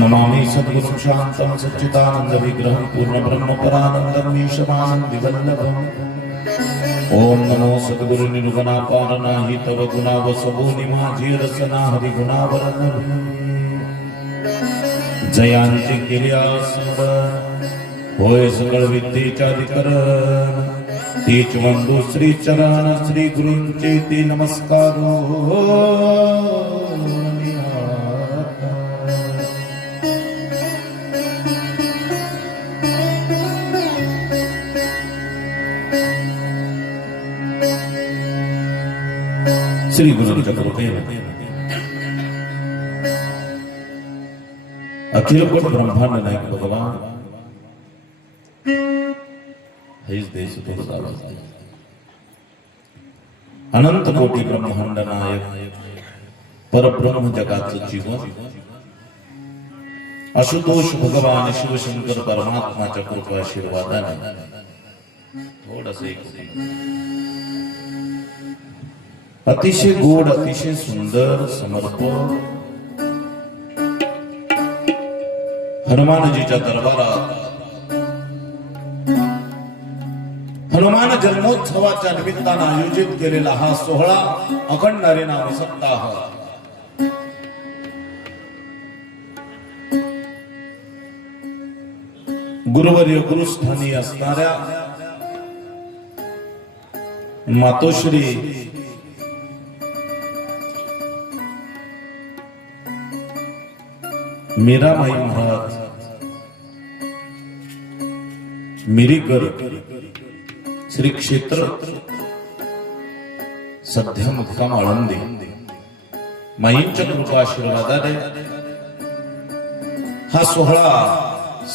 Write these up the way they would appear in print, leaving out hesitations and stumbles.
नमामि सद्गुरुं शान्तं सच्चिदानन्द विग्रहं पूर्ण ब्रह्म परानन्दं ईशमानन्दिवल्लभम्। ओम नमो सद्गुरु निर्गुणापारनाहि तव गुणा वसवो माझी रसना हरिगुणावरण जयांची केल्या होय सकळ विद्येच्या अधिकरण तीच वंदू श्री चरण श्री गुरूंचे ते नमस्कार श्री गुरूंच्या कृपेने अखिल कोट ब्रह्मांड नायक भगवान हेच देश अनंत कोटी ब्रह्मांड नायक परब्रह्म जगाचं जीवन आशुतोष भगवान शिवशंकर परमात्माच्या कृपा आशीर्वादाने थोडस अतिशय गोड अतिशय सुंदर समर्पण हनुमानजीच्या दरबारात हनुमान जन्मोत्सवाच्या निमित्तानं आयोजित केलेला हा सोहळा अखंड हरिनाम सप्ताह गुरुवर्य गुरुस्थानी असणाऱ्या मातोश्री मीराबाई महाराज मिरीकर श्री क्षेत्र सध्या मुक्काम आळंदी माईंच्या कृपा आशीर्वादाने हा सोहळा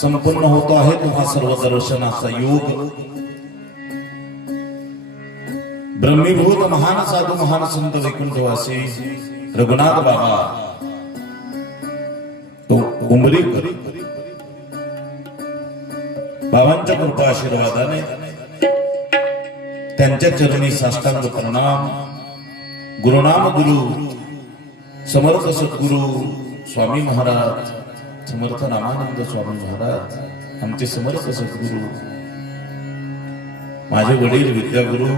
संपूर्ण होतो आहे तुम्हा सर्व दर्शनाचा योग ब्रह्मीभूत महान साधू महान संत वैकुंठवासी रघुनाथ बाबा उमरीकर बाबांच्या कृपा आशीर्वादाने त्यांच्या चरणी साष्टांग प्रणाम गुरुनाम गुरु समर्थ सद्गुरु स्वामी महाराज समर्थ रामानंद स्वामी महाराज आमचे समर्थ सद्गुरु माझे वडील विद्यागुरु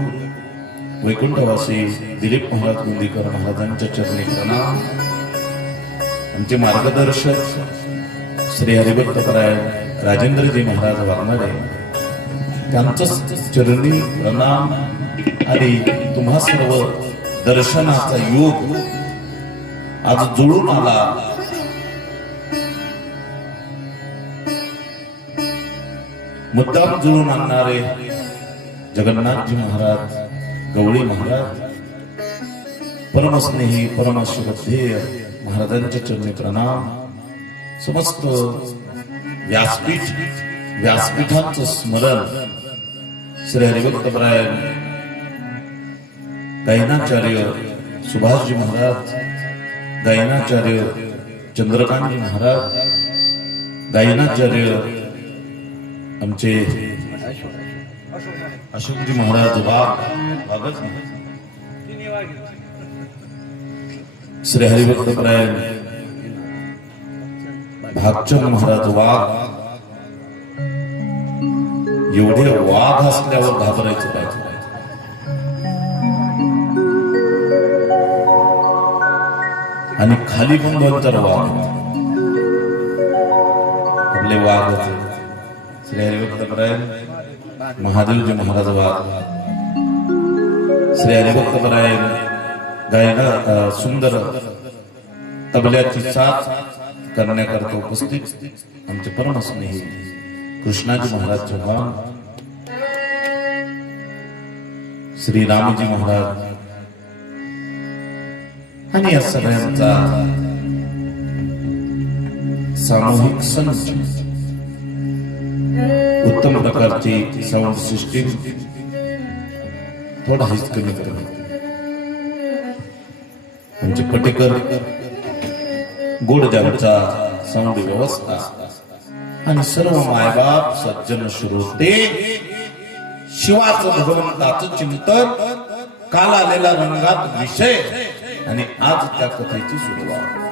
वैकुंठवासी दिलीप महाराज गोंदीकर महाराजांच्या चरणी प्रणाम आमचे मार्गदर्शक श्री हरिभक्तपरायण राजेंद्रजी महाराज वाघमारे त्यांच्या चरणी प्रणाम आणि तुम्हा सर्व दर्शनाचा योग आज जुळून आला मुद्दाम जुळून आणणारे जगन्नाथजी महाराज गवळी महाराज परमस्नेही परमश्रद्धेय महाराजांच्या चरणी प्रणाम समस्त व्यासपीठांचं स्मरण श्री हरिभक्तपरायण गायनाचार्य सुभाषजी महाराज गायनाचार्य चंद्रकांतजी महाराज गायनाचार्य आमचे अशोकजी महाराज वाघ श्री हरिभक्तपरायण भागचंद महाराज वाघ एवढे वाघ असल्यावर घाबरायचं पाहिजे आणि खाली पण दोन चार वाघ आपले वाघ श्री हरिभक्तपरायण महादेवजी महाराज वाघ श्री हरिभक्तपरायण गायना सुंदर तबल्याची साथ करण्याकरता उपस्थित आमचे परमस्नेही कृष्णाजी महाराज चव्हाण श्री रामजी महाराज आणि या सगळ्यांचा सामूहिक संच उत्तम प्रकारची साऊंड सिस्टीम थोडा हिच कमी करणे आमचे पटेकर गोड जागचा साऊंड व्यवस्था आणि सर्व मायबाप सज्जन श्रोते शिवाचं भगवंताचं चिंतन काल आलेला रंगात विषय आणि आज त्या कथेची सुरुवात.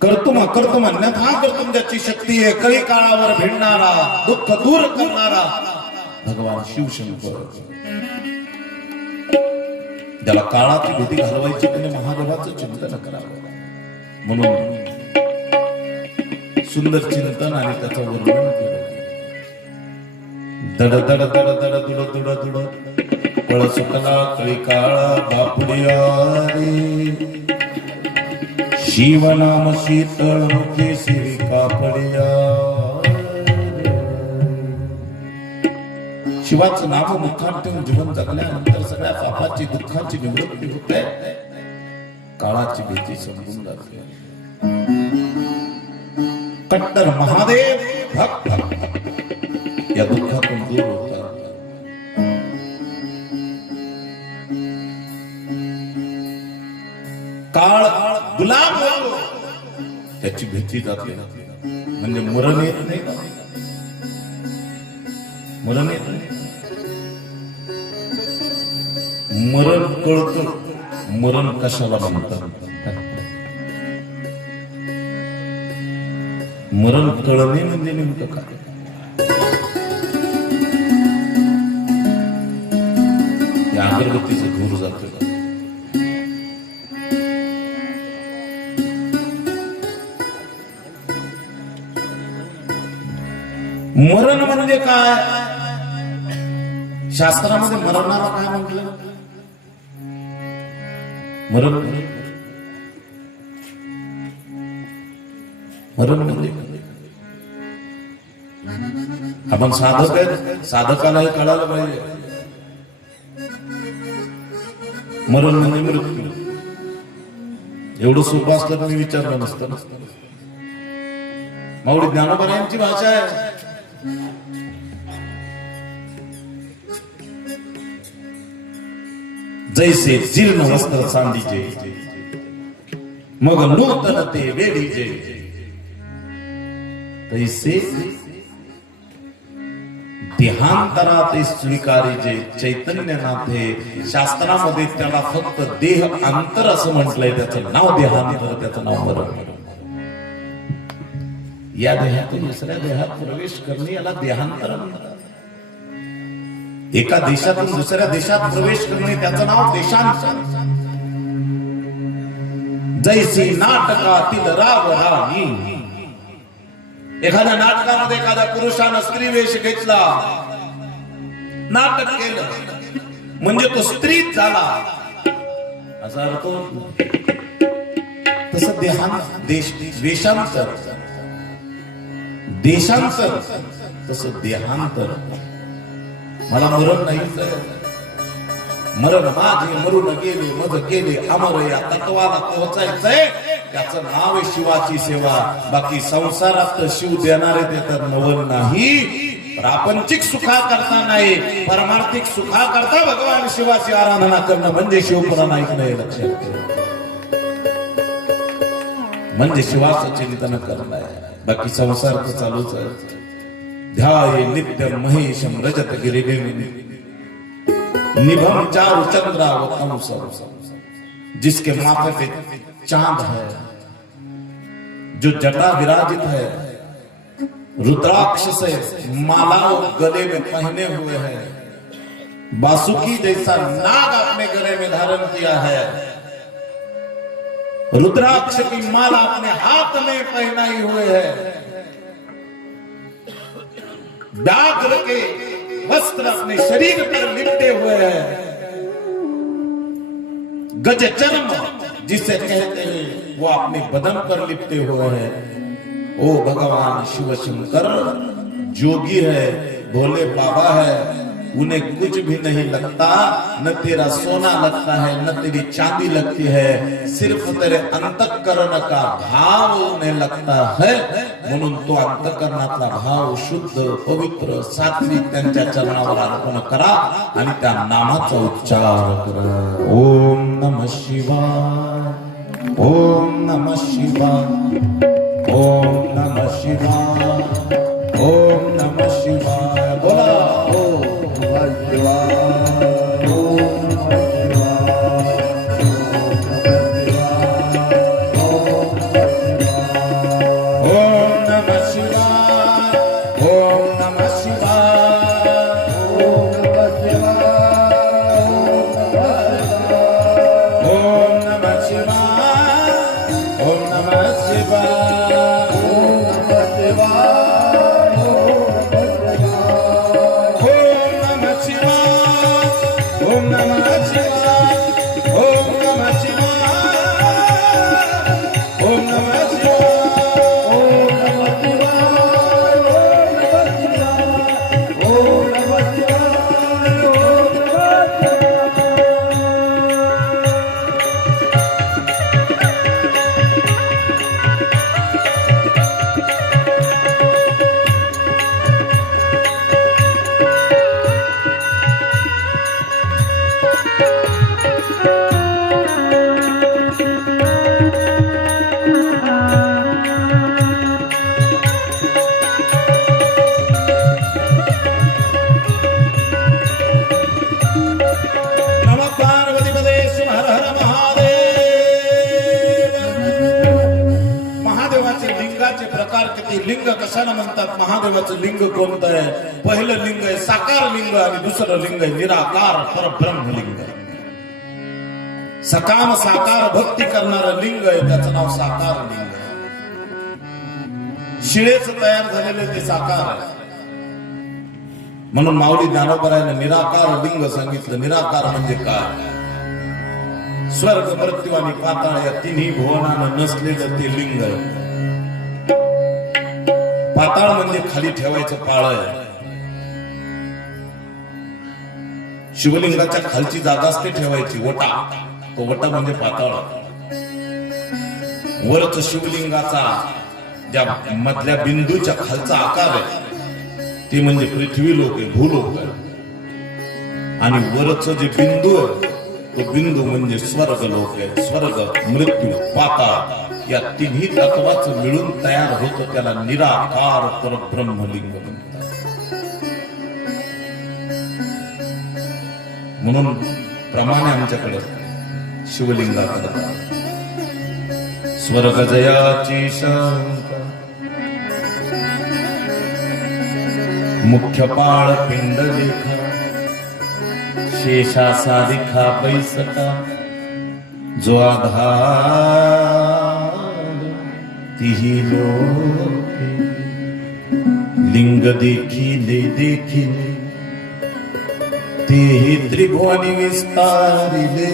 कर्तुम म्हणण्यात हा कर्तुम ज्याची शक्ती आहे, कळी काळावर भिडणारा, दुःख दूर करणारा भगवान शिवशंकर. ज्याला काळाची भीती घालवायची त्याने महादेवाचं चिंतन करावं. म्हणून सुंदर चिंतन आणि त्याचं वर्णन केलं. दड दड दड दड दुड दुड दुड पळ सुकला कळी काळा बापुडिया रे. शिवनाम शीतळ मुखे सिरी कापडिया. शिवाचं नाव मुखात ठेवून जीवन जगल्यानंतर सगळ्या पापाची दुःखाची निवृत्ती होते, काळाची भीती संपून जाते. कट्टर महादेव भक्त या दुःखातून दूर होतात. काळ गुलाम होतो, त्याची भीती जाते. म्हणजे मरण येत नाही, मरण येत नाही. मरण कळतं, मरण कशाला म्हणतात. मरण कळणे म्हणजे नेमकं काय. या अगरबत्तीचं धूर जातं. मरण म्हणजे काय. शास्त्रामध्ये मरणाला काय म्हटलं. मरण मरण म्हणजे आपण साधक आहेत, साधकालाही कळायला पाहिजे. मरण म्हणजे मृत्यू. एवढं सोपं असलं तर मी विचारलं नसतं. माऊली ज्ञानोबा यांची भाषा आहे. जैसे जीर्ण वस्त्र चांदीचे, मग नूतन ते वेडीचे, तैसे देहांतरा ते स्वीकारीचे चैतन्यनाथे. शास्त्रामध्ये त्याला फक्त देह अंतर असं म्हटलंय. त्याचं नाव देहांतर, त्याचं नाव मरण. या देहातून दुसऱ्या देहात प्रवेश करणे याला देहांतर म्हणतात. एका देशातून दुसऱ्या देशात प्रवेश करणे त्याचं नाव देशांतर. जैसी नाटकातील राव राणी. एखाद्या नाटकामध्ये एखाद्या पुरुषानं स्त्री वेश घेतला, नाटक केलं म्हणजे तो स्त्रीच झाला असा अर्थ. तसं देशांतर, देशांतर, तसं देहांतर. मला मरण नाहीच आहे. मरण माझे मरून गेले, मज गेले अमर. या तत्वाला पोहोचायचंय. त्याचं नाव आहे शिवाची सेवा. बाकी संसारात शिव देणारे ते तर नवल नाही. प्रापंचिक सुखा करता नाही, परमार्थिक सुखा करता भगवान शिवाची आराधना करणं म्हणजे शिवपुराण ऐकणं. लक्षात ठेवा, म्हणजे शिवाचं चिंतन करणं आहे. बाकी संसार तर चालूच आहे. ध्याये नित्य महेशम रजत गिरिगे निभम चारु चंद्रावतम सब. जिसके माथे पे चांद है, जो जटा विराजित है, रुद्राक्ष से मालाओं गले में पहने हुए हैं, बासुकी जैसा नाग अपने गले में धारण किया है, रुद्राक्ष की माला अपने हाथ में पहनाई हुए है, व्याघ्र के वस्त्र अपने शरीर पर लिपटे हुए हैं, गज चर्म जिसे कहते हैं वो अपने बदन पर लिपटे हुए हैं. ओ भगवान शिव शंकर जोगी है, भोले बाबा है. उन्हें कुछ भी नहीं लगता, न तेरा सोना लगता है, न तेरी चांदी लगती है. सिर्फ तेरे अंतःकरण का भाव उन्हें लगता है. म्हणून तो अंतःकरणातला भाव शुद्ध, पवित्र, सात्विक त्यांच्या चरणावर अर्पण करा आणि त्या नामाचा उच्चार करा. ओम नमः शिवाय, ओम नमः शिवाय, ओम नमः शिवाय, ओम नमः शिवाय. बोला ओम नमः शिवाय, ओम नमः शिवाय. ओम नमः शिवाय ओम नमः शिवाय ओम नमः शिवाय ओम नमः शिवाय ओम नमः शिवाय ओम लिंग कशाला म्हणतात? महादेवाचं लिंग कोणतं आहे? पहिलं लिंग आहे साकार लिंग आणि दुसरं लिंग आहे निराकार परब्रह्म लिंग. सकाम साकार भक्ती करणारं लिंग आहे, त्याचं नाव साकार लिंग आहे. शिळेच तयार झालेले ते साकार आहे. म्हणून माऊली ज्ञानोबरायाने निराकार लिंग सांगितलं. निराकार म्हणजे काय? स्वर्ग मृत्यू आणि पाताळ या तिन्ही भुवनानं नसलेलं ते लिंग आहे. पाताळ म्हणजे खाली ठेवायचं पाळ आहे. शिवलिंगाच्या खालची जागा असते ठेवायची वटा, तो वटा म्हणजे पाताळ. वरच शिवलिंगाचा ज्या मधल्या बिंदूच्या खालचा आकार आहे ते म्हणजे पृथ्वी लोक आहे, भूलोक आहे. आणि वरच जे बिंदू आहे तो बिंदू म्हणजे स्वर्ग लोक आहे. स्वर्ग मृत्यू पाताळ या तिन्ही तत्वाचं मिळून तयार होतं, त्याला निराकार परब्रह्मलिंग म्हणतात. म्हणून प्रमाणे आमच्याकडे शिवलिंगाकडे स्वर्ग जयाची शंका मुख्य पाळ पिंड लेखा शेषा सारिखा बैसका जो आधार तिही लोके लिंग देखिले देखिले तेही त्रिभुवनी विस्तारिले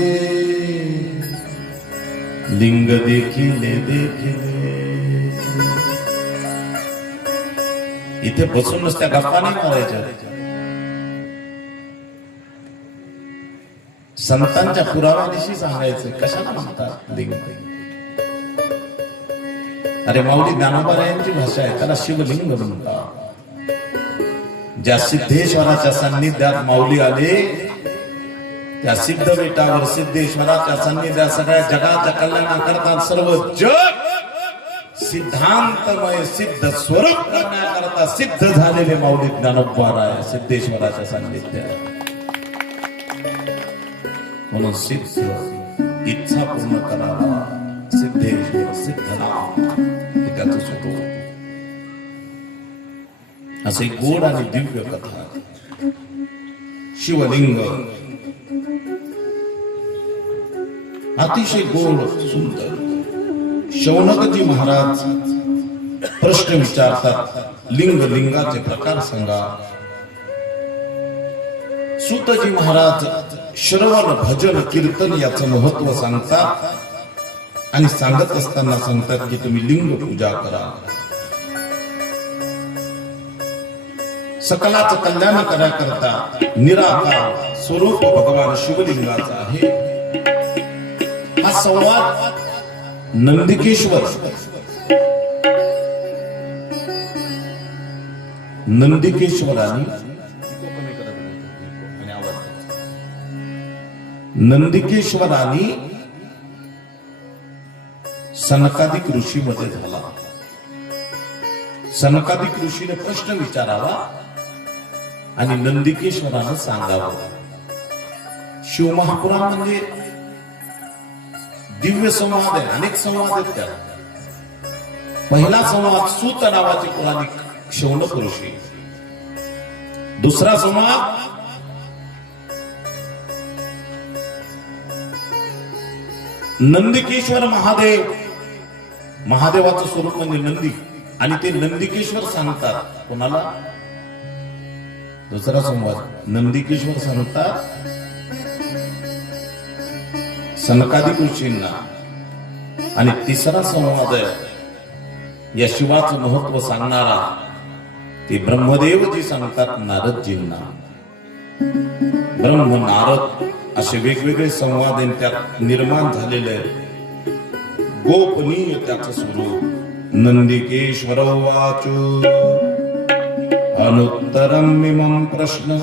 लिंग देखिले देखिले. इथे बसूनच त्या गप्पा नाही मारायच्या. संतांच्या पुराव्याविषयी सांगायचं. कशाला म्हणतात लिंग? अरे माऊली ज्ञानोबरायांची भाषा आहे, त्याला शिवलिंग म्हणतात. ज्या सिद्धेश्वराच्या सान्निध्यात माऊली आले त्या सिद्ध बेटावर सिद्धेश्वराच्या सान्निध्यात सगळ्या जगाच्या कल्याणाकरता सर्व जग सिद्धांतमय सिद्ध स्वरूप करण्याकरता सिद्ध झालेले माऊली ज्ञानोबराय सिद्धेश्वराच्या सान्निध्यात. म्हणून सिद्ध इच्छा पूर्ण करावा सिद्धेश्वर सिद्धनाम हे त्याचं स्वरूप. असे गोड आणि दिव्य कथा. शिवलिंग अतिशय गोड सुंदर. शौनकजी महाराज प्रश्न विचारतात, लिंग लिंगाचे प्रकार सांगा. सूतजी महाराज श्रवण भजन कीर्तन याचं महत्व सांगतात आणि सांगत असताना सांगतात की तुम्ही लिंग पूजा करा. सकलाचं कल्याण करता निराकार स्वरूप भगवान शिवलिंगाचा आहे. हा संवाद नंदिकेश्वर आणि सनकादिक ऋषी मध्ये झाला. सनकादिक ऋषीने प्रश्न विचारावा आणि नंदिकेश्वरानं सांगावं. शिवमहापुराण म्हणजे दिव्य संवाद आहे. अनेक संवाद आहेत त्यात. पहिला संवाद सूत नावाचे पुराणिक शौनक ऋषी. दुसरा संवाद नंदिकेश्वर महादेव. महादेवाचं स्वरूप म्हणजे नंदी आणि ते नंदिकेश्वर सांगतात. कोणाला? दुसरा संवाद नंदिकेश्वर सांगतात सनकादिक ऋषींना, आणि तिसरा संवाद आहे या शिवाचं महत्व सांगणारा ते ब्रह्मदेवजी सांगतात नारदजींना. ब्रह्म नारद असे वेगवेगळे संवाद त्यात निर्माण झालेले आहेत. गोपनीय त्याचं स्वरूप. नंदिकेश्वर उवाच अनुत्तरम् इमं प्रश्न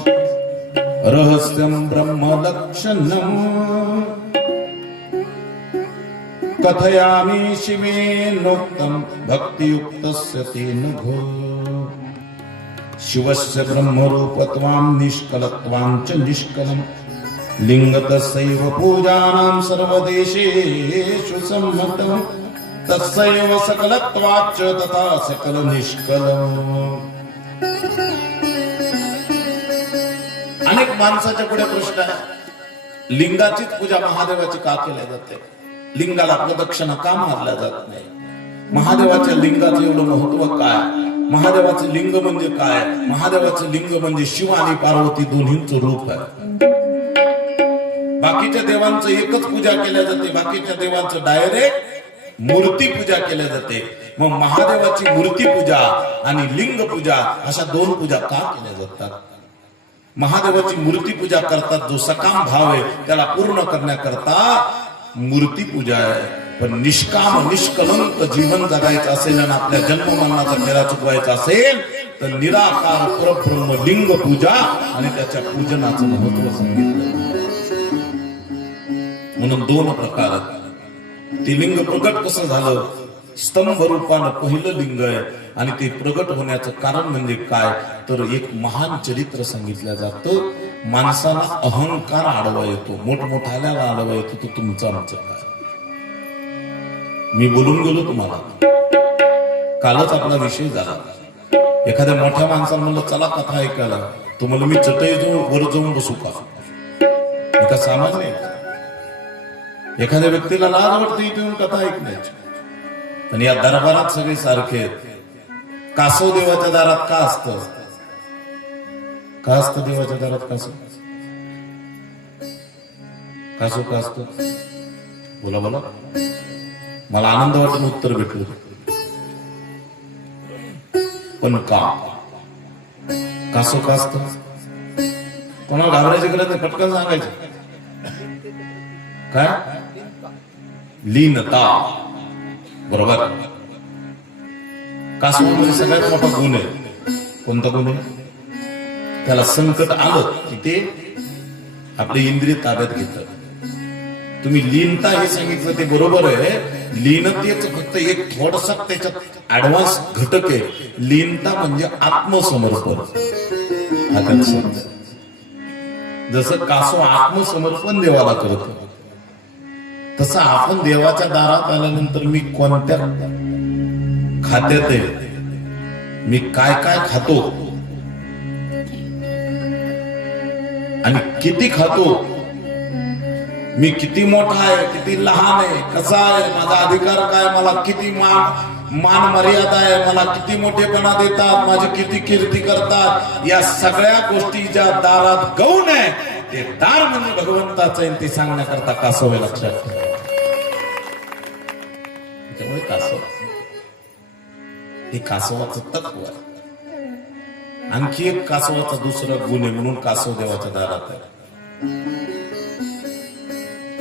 रहस्यं ब्रह्मलक्षणम् कथयामि शिवेनोक्तं भक्तियुक्तस्य तेन घो. शिवस्य ब्रह्मरूपत्वां निष्कलत्वां च निष्कलं लिंगतस्यैव पूजानां सर्वदेशेषु सम्मतं तस्यैव सकलत्वाच्च तथा सकल निष्कलम्. अनेक माणसाच्या पुढे प्रश्न आहे, लिंगाचीच पूजा महादेवाची का केल्या जाते? लिंगाला प्रदक्षिणा का मारल्या जात नाही? महादेवाच्या लिंगाचं एवढं महत्व काय? महादेवाचं लिंग म्हणजे काय? महादेवाचं लिंग म्हणजे शिव आणि पार्वती दोन्हींचं रूप आहे. बाकीच्या देवांचं एकच पूजा केल्या जाते, बाकीच्या देवांचं डायरेक्ट मूर्ती पूजा केल्या जाते. मग महादेवाची मूर्ती पूजा आणि लिंग पूजा अशा दोन पूजा का केल्या जातात? महादेवाची मूर्ती पूजा करतात, जो सकाम भाव आहे त्याला पूर्ण करण्याकरता मूर्ती पूजा आहे. पण निष्काम निष्कलंक जीवन जगायचं असेल आणि आपल्या जन्ममरणाचा फेरा चुकवायचा असेल तर निराकार परब्रह्म लिंग पूजा आणि त्याच्या पूजनाचं महत्व सांगितलं. म्हणून दोन प्रकार. ते लिंग प्रगट कसं झालं? स्तंभ रूपानं पहिलं लिंग आहे. आणि ते प्रगट होण्याचं कारण म्हणजे काय तर एक महान चरित्र सांगितलं जातं. माणसाला अहंकार आडवा येतो, मोठमोठाल्याला आडवा येतो, तो तुमचा आमचं काय. मी बोलून गेलो तुम्हाला, कालच आपला विषय झाला. एखाद्या मोठ्या माणसाला म्हणलं चला कथा ऐकायला, तो म्हणलं मी चटई वर जाऊन बसू का? मी का सामान्य आहे? एखाद्या व्यक्तीला लाज वाटते इथे येऊन कथा ऐकण्याची. पण या दरबारात सगळे सारखे आहेत. कासव देवाच्या दारात का असतं? का असतं देवाच्या दारात कासव? कासव का असतं? बोला बोला, मला आनंद वाटून उत्तर भेटलं. पण का कासव का असतं? कोणाला घाबरायची गरज नाही, पटकन सांगायचं. काय? लीनता. बरोबर. कासवामध्ये सगळ्यात मोठा गुण आहे. कोणता गुण आहे? त्याला संकट आलं की ते आपले इंद्रिय ताब्यात घेतात. तुम्ही लीनता हे सांगितलं ते बरोबर आहे. लीनतेचं फक्त एक थोडसा त्याच्यात ऍडव्हान्स घटक आहे. लीनता म्हणजे आत्मसमर्पण. जसं कासव आत्मसमर्पण देवाला करतो तसं आपण देवाच्या दारात आल्यानंतर मी कोणत्या खात्यात आहे, मी काय काय खातो आणि किती खातो, मी किती मोठा आहे किती लहान आहे, कसा आहे, माझा अधिकार काय, मला किती मान मर्यादा आहे, मला किती मोठेपणा देतात, माझी किती कीर्ती करतात, या सगळ्या गोष्टी ज्या दारात गौण आहे ते दार म्हणजे भगवंताचं आहे. ते सांगण्याकरता कासव आहे, लक्षात ठेवा. त्यामुळे कासव हे कासवाचं तत्व आहे. आणखी एक कासवाचा दुसरा गुण आहे म्हणून कासव देवाच्या दारात आहे.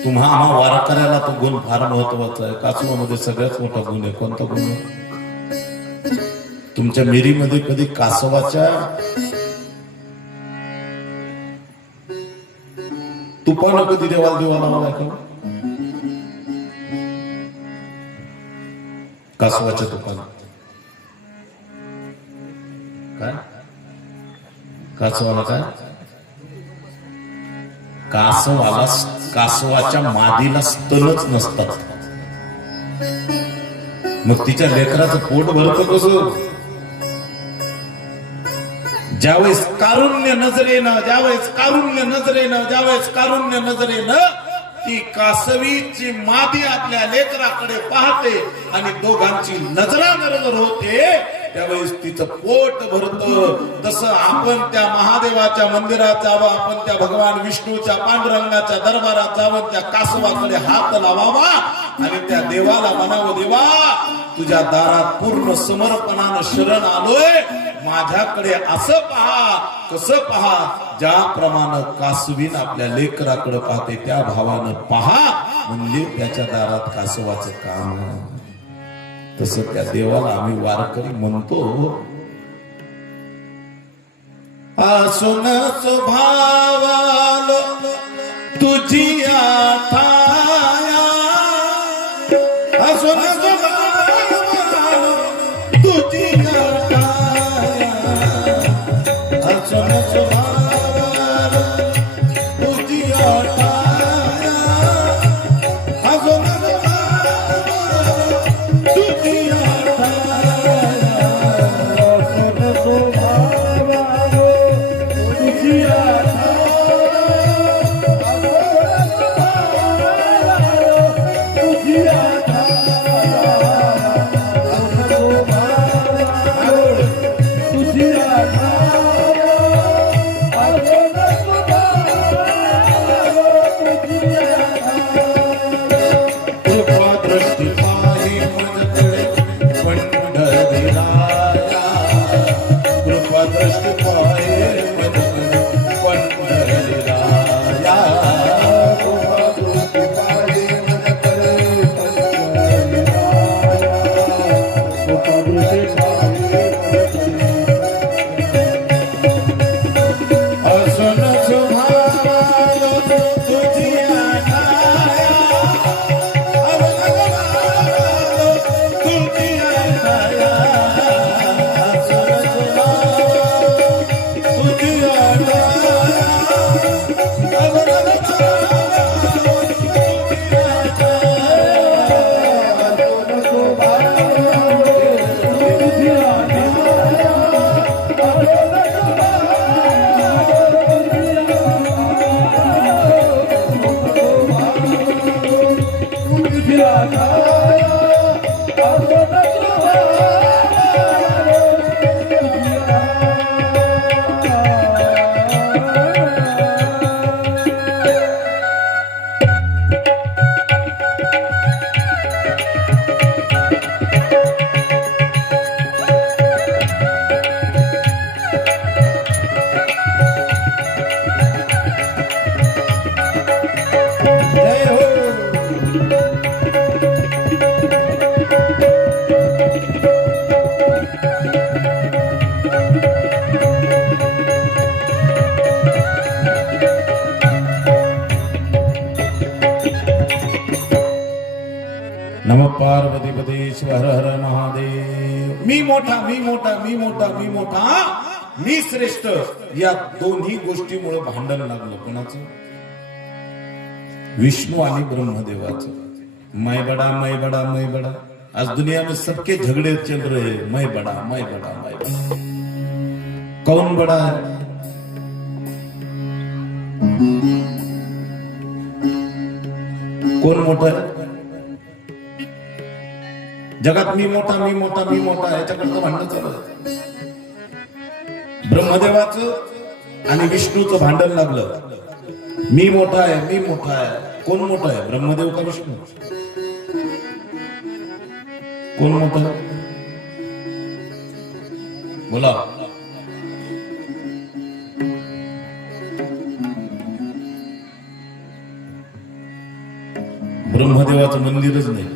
तुम्हा आम्हा वारकऱ्याला तो गुण फार महत्वाचा आहे. कासवामध्ये सगळ्यात मोठा गुण आहे. कोणता गुण आहे? तुमच्या मिरीमध्ये कधी कासवाच्या तुपानं कधी देवाला लावलाय का? कासवाच्या तुपानं काय? कासवाला काय? कासवाच्या मादीला स्तनच नसतात. मग तिच्या लेकराचं पोट भरतं कसं? ज्यावेळेस कारुण्य नजरेनं ती कासवीची मादी आपल्या लेकराकडे पाहते आणि दोघांची नजरानजर होते त्यावेळेस तिचं पोट भरतं. तसं आपण त्या महादेवाच्या मंदिरात जावं, आपण त्या भगवान विष्णूच्या पांडुरंगाच्या दरबारात जावं, त्या कासवाकडे हात लावावा आणि त्या देवाला म्हणावं, देवा तुझ्या दारात पूर्ण समर्पणानं शरण आलोय, माझ्याकडे असं पहा, कसं पहा, ज्याप्रमाणे कासवीन आपल्या लेकराकडे पाहते त्या भावानं पहा, म्हणजे त्याच्या दारात कासवाचं काम. तसं त्या देवाला आम्ही वारकरी म्हणतो. आसुन स्वभावाल तुझी आठाया, आसुन स्वभावाल तुझी आठाया, आसुन स्वभावाल तुझी आठाया, आसुन स्वभावाल तुझी आठाया, आसुन स्वभावाल तुझी आठाया, तुझी नमः पार्वती पते हर हर महादेव. मी मोठा, मी मोठा, मी मोठा, मी मोठा, मी श्रेष्ठ, या दोन्ही गोष्टीमुळे भांडण लागलं. कोणाचं? विष्णू आणि ब्रह्मदेवाचं. मैं बड़ा, मैं बड़ा, मैं बड़ा. आज दुनिया में सबके झगड़े चल रहे हैं. मैं बड़ा, मैं बड़ा, मैं बड़ा. कौन बड़ा है? कोण मोठा आहे? जगात मी मोठा, मी मोठा, मी मोठा, याच्याकडचं भांडण चालू आहे. ब्रह्मदेवाचं आणि विष्णूचं भांडण लागलं. मी मोठा आहे, मी मोठा आहे. कोण मोठा आहे, ब्रह्मदेव का विष्णू? कोण मोठा आहे? बोला. ब्रह्मदेवाचं मंदिरच नाही.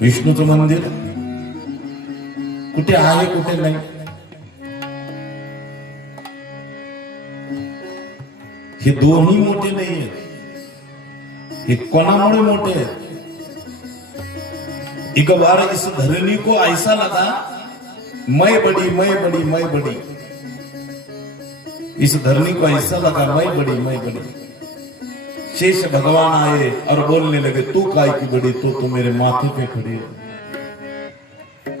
विष्णूचं मंदिर कुठे आहे, कुठे नाही. हे दोन्ही मोठे नाही आहेत. हे कोणामुळे मोठे आहेत? एक बार इस धरणी को ऐसा लगा, मैं बड़ी, मैं बड़ी, मैं बड़ी. इस धरणी को ऐसा लगा, मैं बड़ी, मैं बड़ी. शेष भगवान आए और बोलने लगे, तू काय की बड़ी, तो मेरे माथे पे खड़ी है.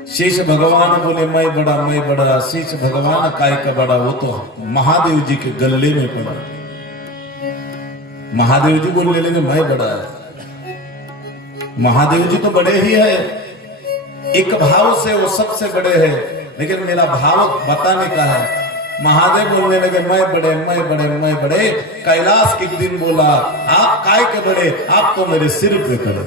शेष भगवान बोले, मैं बड़ा, मैं बड़ा. शेष भगवान काय का बड़ा, वो तो महादेव जी के गले में पड़ा. महादेव जी बोलने लगे मैं बड़ा है। महादेव जी तो बड़े ही है, एक भाव से वो सबसे बड़े हैं, लेकिन मेरा भाव बताने का है। महादेव बोलने लगे मैं बड़े मैं बड़े मैं बड़े। कैलाश एक दिन बोला आप काय के बड़े, आप तो मेरे सिर पे खड़े।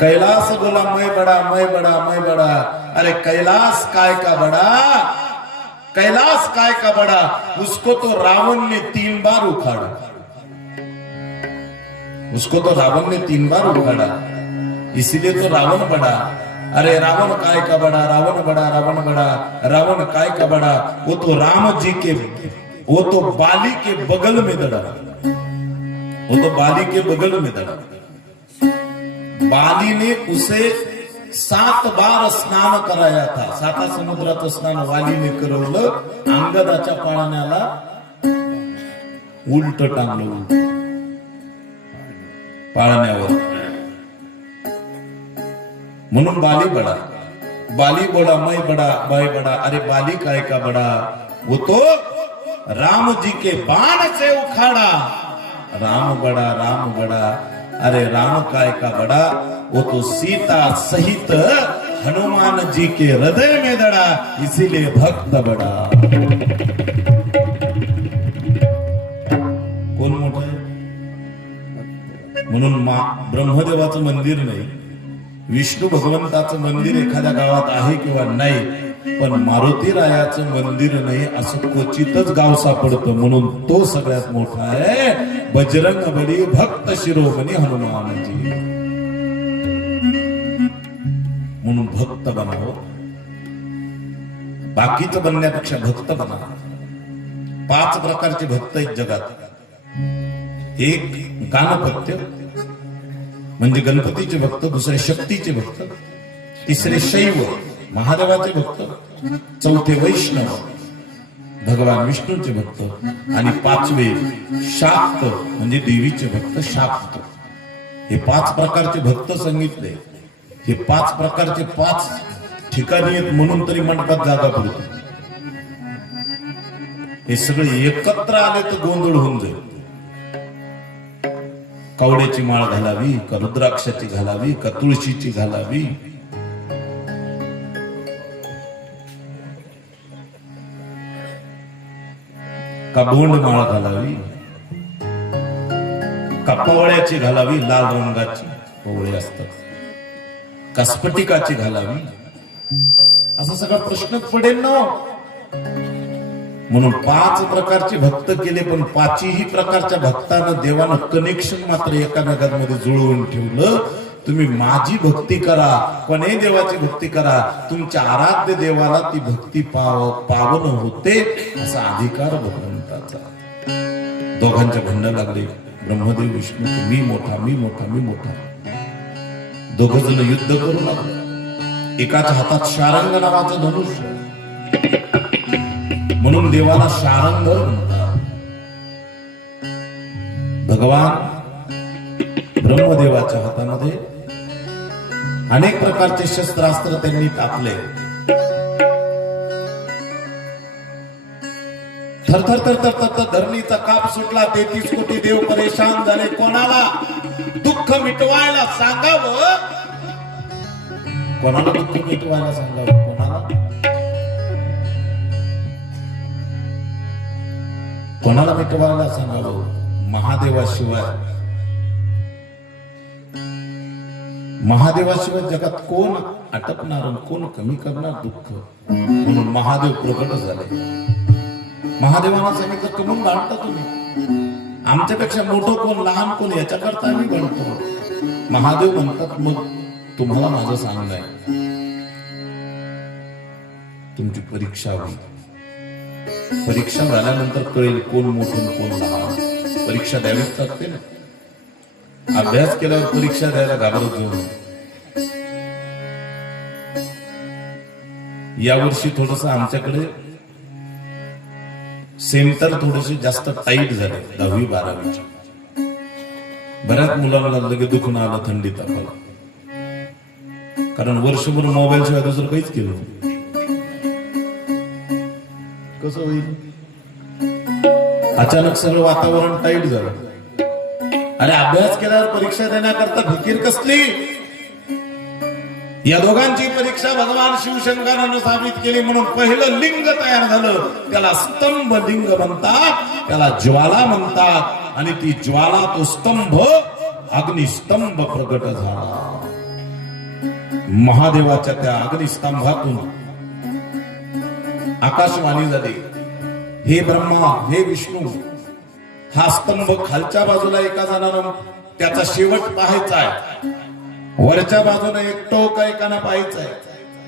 कैलाश बोला मैं बड़ा मैं बड़ा मैं बड़ा। अरे कैलाश काय का बड़ा, कैलाश काय का बड़ा, उसको तो रावण ने 3 बार उखाड़ा, उसको तो रावण ने 3 बार उखाड़ा, इसीलिए तो रावण बड़ा। अरे रावण काय का बड़ा, रावण बड़ा, रावण बड़ा, रावण काय का बड़ा, वो तो राम जी के, वो तो बाली के बगल में दड़ा, वो तो बाली के बगल में दड़ा। बाली ने उसे 7 बार स्नान कराया था, 7 समुद्राचं स्नान वालीने करवलं, अंगदाच्या पाळण्याला उलट टांगलं पाळण्यावर, म्हणून बाली बड़ा। बाली बोला मैं बड़ा मैं बड़ा। अरे बाली काय का बड़ा, वो तो राम जी के बाण से उखाड़ा। राम बड़ा राम बड़ा। अरे राम काय का बड़ा, वो तो सीता सहित हनुमान जी के हृदय में दड़ा, इसीलिए भक्त बड़ा। कोण मोठं आहे? म्हणून ब्रह्मदेवाचं मंदिर नाही, विष्णू भगवंताचं मंदिर एखाद्या गावात आहे किंवा नाही, पण मारुती रायाचं मंदिर नाही असं क्वचितच गाव सापडतं, म्हणून तो सगळ्यात मोठा आहे। बजरंग बली भक्त शिरोमणी हनुमानजी, म्हणून भक्त बनावं, बाकीचं बनण्यापेक्षा भक्त बना। 5 प्रकारचे भक्त आहेत जगात। एक गाणपत्य म्हणजे गणपतीचे भक्त, दुसरे शक्तीचे भक्त, तिसरे शैव महादेवाचे भक्त, चौथे वैष्णव भगवान विष्णूचे भक्त, आणि 5वे शाक्त म्हणजे देवीचे भक्त शाक्त। हे 5 प्रकारचे भक्त सांगितले। हे 5 प्रकारचे 5 ठिकाणी आहेत, म्हणून तरी मंडपात जागा पडतो। हे सगळे एकत्र आले तर गोंधळ होऊन जाईल। कवड्याची माळ घालावी का रुद्राक्षाची घालावी का तुळशीची घालावी, का बोंड माळ घालावी का पवळ्याची घालावी, लाल रंगाची पवळे असतात, का स्फटिकाची घालावी, असा सगळा प्रश्नच पडेल ना। म्हणून 5 प्रकारचे भक्त केले, पण 5ही प्रकारच्या भक्तांना देवानं कनेक्शन मात्र एकामेकांमध्ये जुळवून ठेवलं। तुम्ही माझी भक्ती करा, कोणत्याही देवाची भक्ती करा, तुमच्या आराध्य देवाला ती भक्ती पावन होते असा अधिकार भगवंताचा। दोघांचे भांडण लागले, ब्रह्मदेव विष्णू, मी मोठा मी मोठा मी मोठा। दोघ जण युद्ध करू लागले। एकाच्या हातात शारंग नावाचं धनुष्य, म्हणून देवाला शारंग म्हणतात। भगवान ब्रह्मदेवाच्या हातामध्ये अनेक प्रकारचे शस्त्रास्त्र त्यांनी टाकले। थरथर थरथर थरथर धरणीचा काप सुटला। 33 कोटी देव परेशान झाले। कोणाला दुःख मिटवायला सांगावं, कोणाला दुःख मिटवायला सांगावं, कोणाला मिटवायला सांगावं? महादेवाशिवाय, महादेवाशिवाय जगात कोण आटपणार, कोण कमी करणार दुःख? म्हणून महादेव प्रकट झाले। महादेवांना सांगितलं कमून भांडता तुम्ही, आमच्यापेक्षा मोठं कोण लहान कोण याच्याकरता आम्ही भांडतो। महादेव म्हणतात मग तुम्हाला माझं सांगणं आहे, तुमची परीक्षा होईल। परीक्षा झाल्यानंतर कळेल कोण मोठं कोण लहान। परीक्षा द्यावीच लागते ना, अभ्यास केल्यावर परीक्षा द्यायला घाबरत जाऊ। यावर्षी थोडस आमच्याकडे सेंटर थोडेसे जास्त टाईट झाले 10वी 12वीचे। बऱ्याच मुलांना लगे दुखणं आलं, थंडी तापाला, कारण वर्षभर मोबाईल शिवाय दुसरं काहीच केलं नाही। कसं होईल? अचानक सगळं वातावरण टाईट झालं. अरे अभ्यास केल्यावर परीक्षा देण्याकरता फिकीर कसली? या दोघांची परीक्षा भगवान शिवशंकरानं साबित केली म्हणून पहिलं लिंग तयार झालं. त्याला स्तंभ लिंग म्हणतात, त्याला ज्वाला म्हणतात. आणि ती ज्वाला, तो स्तंभ अग्निस्तंभ प्रगट झाला. महादेवाच्या त्या अग्निस्तंभातून आकाशवाणी झाली, हे ब्रह्मा, हे विष्णू, हा स्तंभ खालच्या बाजूला एका जणानं त्याचा शेवट पाहायचा आहे, वरच्या बाजूने एक टोक एकानं पाहायचंय.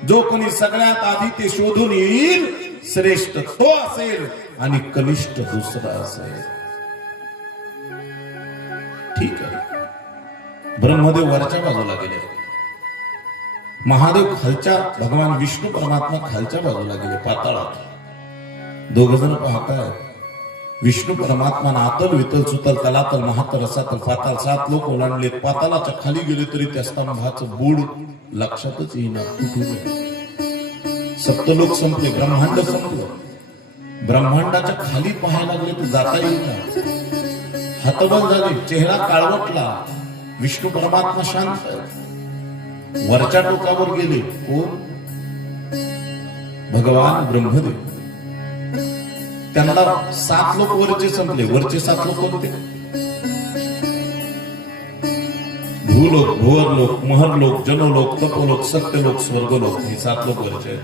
जो कोणी सगळ्यात आधी ते शोधून येईल श्रेष्ठ तो असेल आणि कनिष्ठ दुसरा असेल. ठीक आहे. ब्रह्मदेव वरच्या बाजूला गेले, महादेव खालच्या, भगवान विष्णू परमात्मा खालच्या बाजूला गेले पाताळात. दोघ जण पाहताय, विष्णू परमात्मा आतल वितल सुतल तलातल महातल रसातल पाताल 7 लोक ओलांडलेत. पातालाच्या खाली गेले तरी त्या स्तंभाचं बूड लक्षातच येईना, कुठून आहे. 7 लोक संपले, ब्रह्मांड संपलं. ब्रह्मांडाच्या खाली पाहायला लागले तर जाता येईना, हतबल झाले, चेहरा काळवटला. विष्णू परमात्मा शांत आहे. वरच्या टोकावर गेले, कोण? भगवान ब्रह्मदेव. त्यांना 7 लोक वरचे संपले. वरचे 7 लोक कोणते? भूलोक, भुवरलोक, महरलोक, जनोलोक, तपोलोक, सत्यलोक, स्वर्गलोक, हे 7 लोक वरचे.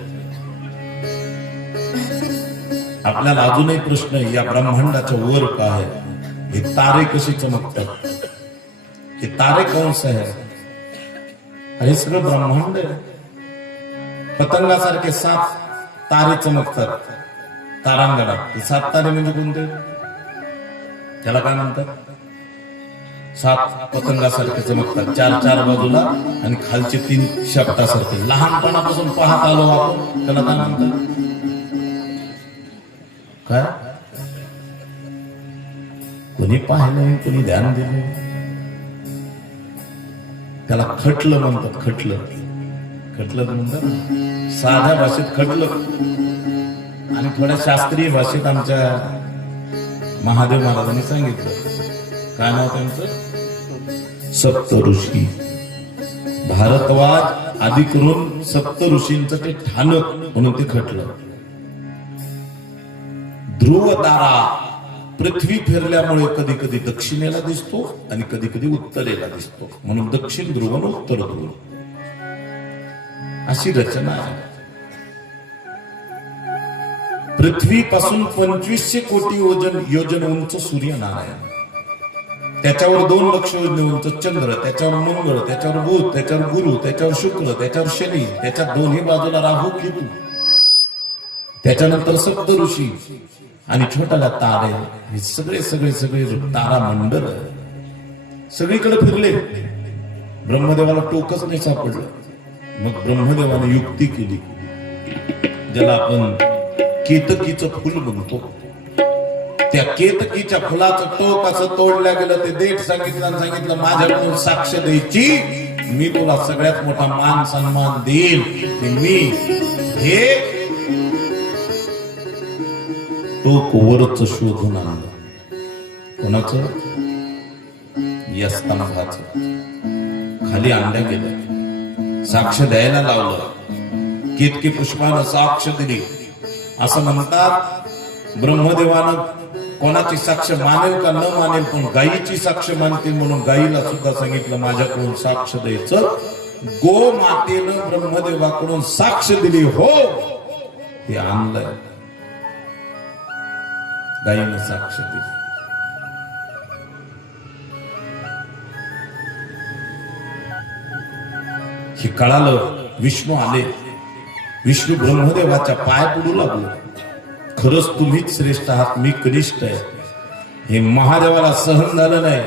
आपल्याला अजूनही प्रश्न आहे, या ब्रह्मांडाच्या वर काय आहे? हे तारे कसे चमकतात? हे तारे कौंस आहे? हे सगळं ब्रह्मांड आहे. पतंगासारखे 7 तारे चमकतात तारांगणात. 7 तारे म्हणजे कोणते? त्याला काय म्हणतात? 7 पतंगासारखे चमकतात, 4 बाजूला, आणि खालचे 3 शब्दासारखे. लहानपणापासून पाहत आलो आपण, त्याला काय म्हणतात? काय? कोणी पाहिलं, कोणी ध्यान दिलं? त्याला खटलं म्हणतात. खटलं, खटलं म्हणतात साध्या भाषेत खटलं, आणि थोड्या शास्त्रीय भाषेत आमच्या महादेव महाराजांनी सांगितलं. काय नाव त्यांचं? सप्तऋषी. भारतवाद आधी करून सप्त ऋषींचं ते ठाणक म्हणून ते खटलं. ध्रुव तारा पृथ्वी फिरल्यामुळे कधी कधी दक्षिणेला दिसतो आणि कधी कधी उत्तरेला दिसतो, म्हणून दक्षिण ध्रुव आणि उत्तर ध्रुव अशी रचना आहे. पृथ्वीपासून 2500 कोटी योजन उंच सूर्यनारायण, त्याच्यावर 2 लक्ष योजने उंच चंद्र, त्याच्यावर मंगळ, त्याच्यावर बुध, त्याच्यावर गुरु, त्याच्यावर शुक्र, त्याच्यावर शनी, त्याच्या दोन्ही बाजूला राहू केतू, त्याच्यानंतर सप्त ऋषी आणि छोट्याला तारे. हे सगळे सगळे सगळे तारा मंडल सगळीकडे फिरले. ब्रह्मदेवाला टोकच नाही सापडलं. मग ब्रह्मदेवाने युक्ती केली, ज्याला आपण केतकीचं फुल म्हणतो. त्या केतकीच्या फुलाचं टोक असं तोडल्या गेलं, ते देठ सांगितलं आणि सांगितलं, माझ्याकडून साक्ष द्यायची, मी तुला सगळ्यात मोठा मान सन्मान देईल. मी हे टोक वरच शोधून आणलं. कोणाचं? या स्तंभाचं. खाली आणल्या गेल्या, साक्ष द्यायला लावलं. केतकी पुष्पानं साक्ष दिली. असं म्हणतात ब्रह्मदेवानं कोणाची साक्ष मानेल का न मानेल, पण गायीची साक्ष मानतील म्हणून गायीला सुद्धा सांगितलं, माझ्याकडून साक्ष द्यायचं. गो मातेनं ब्रह्मदेवाकडून साक्ष दिली, हो हे आणलंय. गायीनं साक्ष दिली. हे कळालं. विष्णू आले. विष्णू ब्रह्मदेवाच्या पाय पडू लागलो. खरंच तुम्हीच श्रेष्ठ आहात, मी कनिष्ठ आहे. हे महादेवाला सहन झालं नाही.